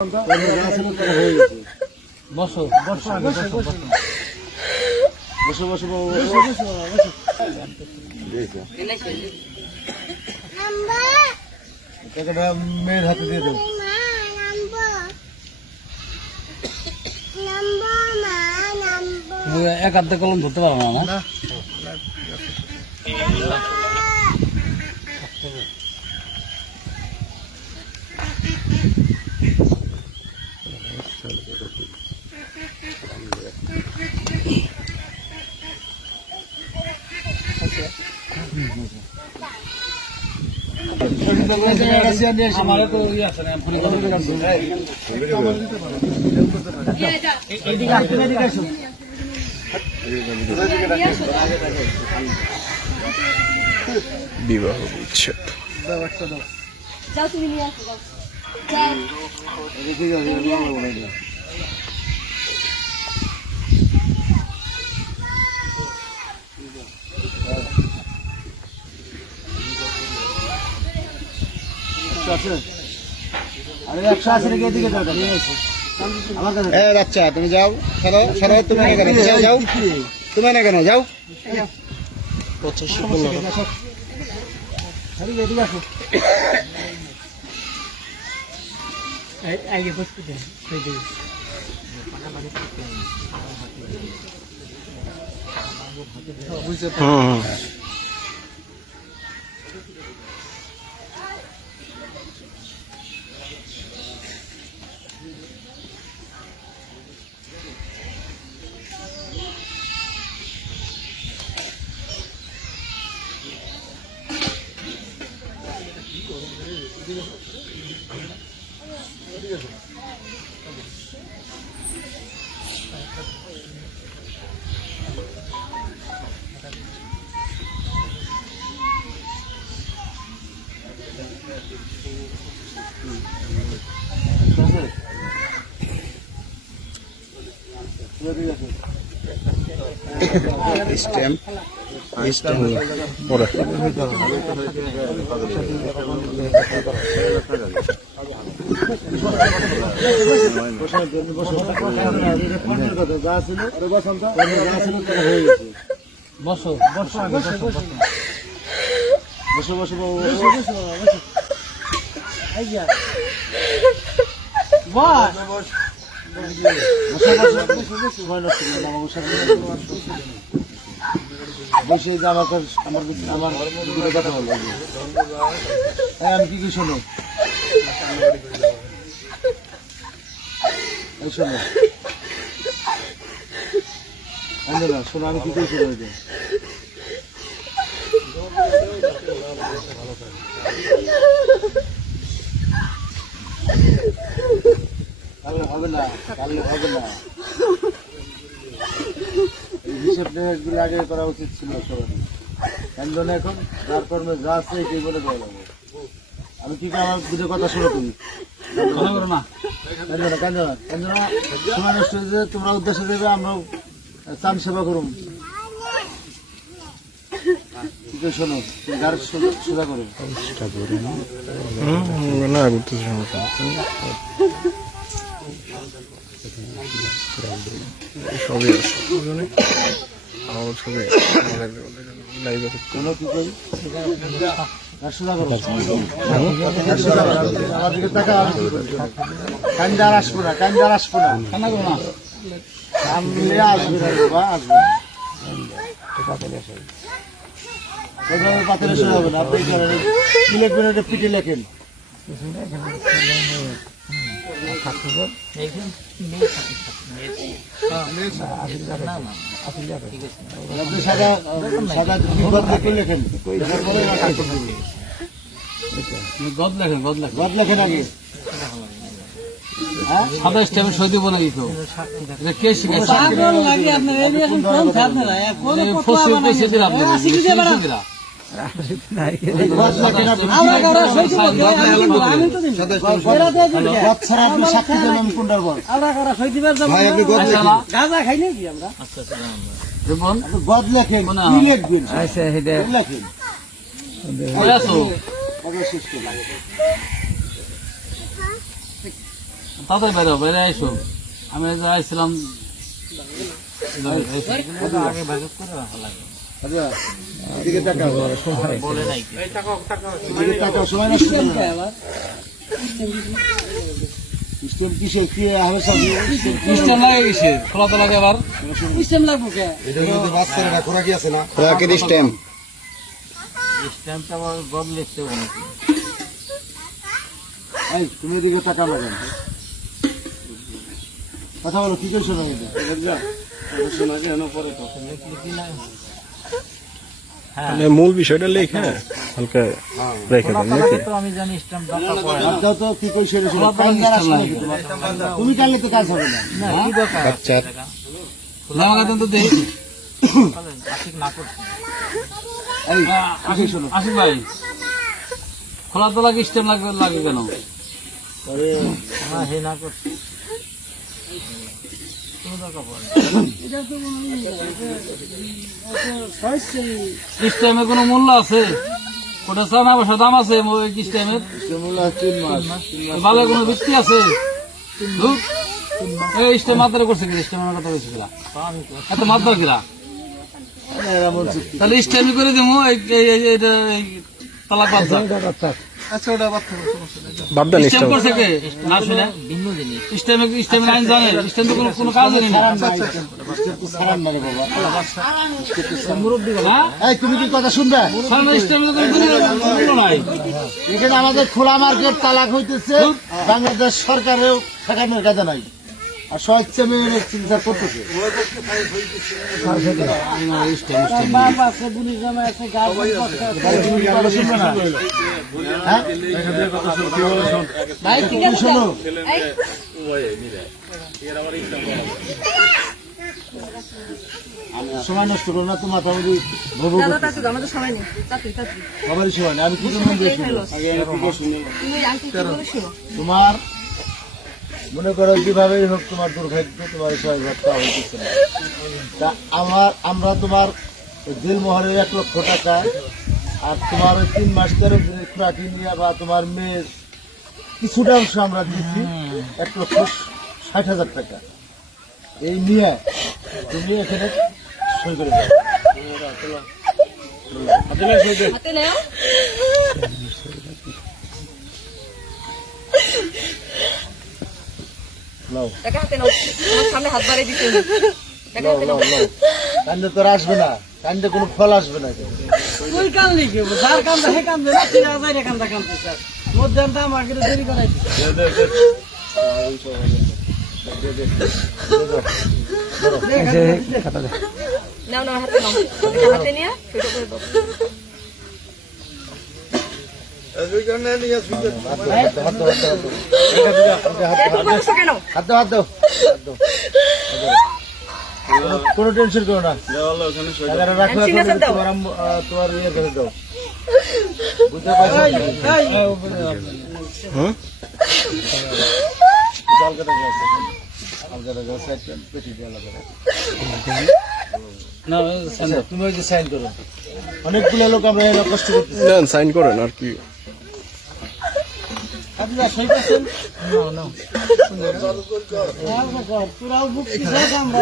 বসো বসো বসো বসো মেয়ের হাতে দিয়ে দেবো। এক হাতে কলম ধরতে পারো না? আমারও তো ইয়ে আছে না, বিবাহ বিচ্ছেদ। যাও তুমি নিয়ে আসো বাচ্চা তুমি যাও, সরো তুমি না কেন যাও, তুমি না কেন যাও। বসো বসো বসো বসো বসে আমাকে আমার কথা বলবো। আমি কি কি শোনো, শোনো শোনো আমি কি করে শোনো, কালে হবে না, কালে হবে না। হিসেব গুলো আগে করা উচিত ছিল সবাই। কেন এখন যার কর্মে যা আছে এটাই বলে দেওয়া যাবে। আমি কি আমার দুটো কথা শুনে তুমি না কেন সময় নষ্ট হয়েছে, তোমরা উদ্দেশ্য দেবে, আমরাও চান সেবা করুন। শোনো গার সোজা করো না সবই আমার ছবি লাইভে কোনো কি করি সোজা করো, আমার দিকে টাকা কান্দার আসবো না, কান্দার আসবো না, কান্না করো না, আসবে না বাবা, আসবে পাথরে সোজা হবে না। আপনি কি লিখবেন, এটা পিঠে লেখেন। আপনি সাদা সাদা লেখেন, গদ লেখেন, গদ লেখেন আগে। সাদা স্টেপে সই দিব না দিত, কে শিখেছে গদ লেখেন, লিখবেন লেখেন। তাড়াতাড়ি বাইরে বাইরে আইসো। আমি আইছিলাম আগে ভাগ করে রাখা লাগে। আচ্ছা এদিকে তাকাও, বলে নাই এদিকে তাকাও, সময় নষ্ট করো না। স্টেম কিসে কি হবে সব সিস্টেম লাগে গেছে, খোলা তো লাগে আবার। সিস্টেম লাগবো কে? এটার মধ্যে বাচ্চারা খোরাকি আছে না? খোরাকের স্টেম স্ট্যাম্পটা আবার গদ লিখতে হবে নাকি? এই তুমি এদিকে তাকাও না কেন? কথা বলো, কি করছো না এটা? শোনা যায় না পরে তো। হ্যাঁ, মানে মূল বিষয়টা লেখা হালকা রেখে দেন নাকি? তো আমি জানি স্ট্যাম্প দরকার পড়ে না। হাত দাও তো, কি করছো এটা শোনো। খোলা তো কান্দার সিস্টেম আসলে লাগে। কি তোমার? তুমি কানলে তো কাজ হবে না। না, কি দরকার? বাচ্চা খোলা লাগাতেন তো দেই। আশিক না করছে। এই কি শোনো। আশিক ভাই, খোলা তো লাগে স্ট্যাম্প লাগে কেন? হ্যাঁ, হে না করছে। কোনো দরকার পড়ে না। স্ট্যাম্পের কোনো মূল্য আছে? ওটা চানা পয়সা দাম আছে স্ট্যাম্পের? মূল্য 3 মাস। ভালো কোনো ভিত্তি আছে? ধুর, এই স্ট্যাম্প মাত্রা করছে কি? স্ট্যাম্পের কথা বলছে কিনা? এত মাত্রা কিনা? এরা মন চুক্তি। তাহলে স্ট্যাম্প করে দেবো এইটা তালাক বাচ্চা। আচ্ছা ওটা বাচ্চা সমস্যা নেই। বাদ দেন স্ট্যাম্প স্টেম করছে কে? না শুনে ভিন্ন জিনিস। স্ট্যাম্পের আইন জানে? স্ট্যাম্পে কোনো কাজ জানি না। স্টেপ তো সারান না রে বাবা। মুরব্বী হ্যাঁ, এই তুমি কি কথা শুনবে? স্ট্যাম্পে তো কোনো মূল্য নাই। এখানে আমাদের খোলা মার্কেট তালাক হইতেছে, বাংলাদেশ সরকারেও ঠেকানোর কাজে নাই, আর স্বেচ্ছা মেয়ে চিন্তা করতেছে। বাপ আছে, পুলিশ জামা আছে, গার্ড আছে। তুমি কি কথা শুনবে না? হ্যাঁ? ভাই ঠিক তুমি আছে শোনো, এই সময় নষ্ট করো না, তোমার মাথামুড়ি ভবু দাদা তাড়াতাড়ি আমাদের সময় নেই, তাড়াতাড়ি তাড়াতাড়ি সবারই সময় নেই। আমি কি জন্য দিয়ে শুনবো? তুমি আন্টি কি বলে শোনো। তোমার মনে করো যেভাবেই হোক তোমার দুর্ভাগ্য, তোমার ছয় ঘরটা হইতেছে না। তা আমরা তোমার দিলমোহরের 1 লক্ষ টাকা আর তোমার ওই 3 মাস ধরে খোরাকি নিয়ে বা তোমার মেয়ের কিছুটা অংশ আমরা দিচ্ছি 1,60,000 টাকা। এই নিয়ে তুমি এখানে সই করে দাও। হাতে নাও। নাও টাকা হাতে নাও। তোমার সামনে হাত বাড়িয়ে দিতে হবে। টাকা নাও হাতে নাও নাও। নাও। কান্দে তোর আসবে না, কান্দে কোনো ফল আসবে না। তুই কান লিখে যার কান্দা হে কান্দে না, তুই আজাই রে কান্দা কান্দে স্যার মধ্যে আমাকে দেরি করাই নাও নাও হাতে নাও। টাকা হাতে নিয়ে সেটা করে দাও। এত কষ্ট কেন? হাত দাও। কোনো টেনশন করো না, টাকাটা রাখো, এখন সিগনেচার দাও। তোমার ইয়ে করে দাও। বুঝতে পারছো? হ্যাঁ আলগাটা গাছ একটা পেটি দিয়ে আলাদা রাখো। না, আচ্ছা, তুমি ওই যে সাইন করো। অনেকগুলো লোক আমরা এরা কষ্ট করতেছি। দেন সাইন করেন আর কি আপনারা সই করছেন? তোরাও বুক আমরা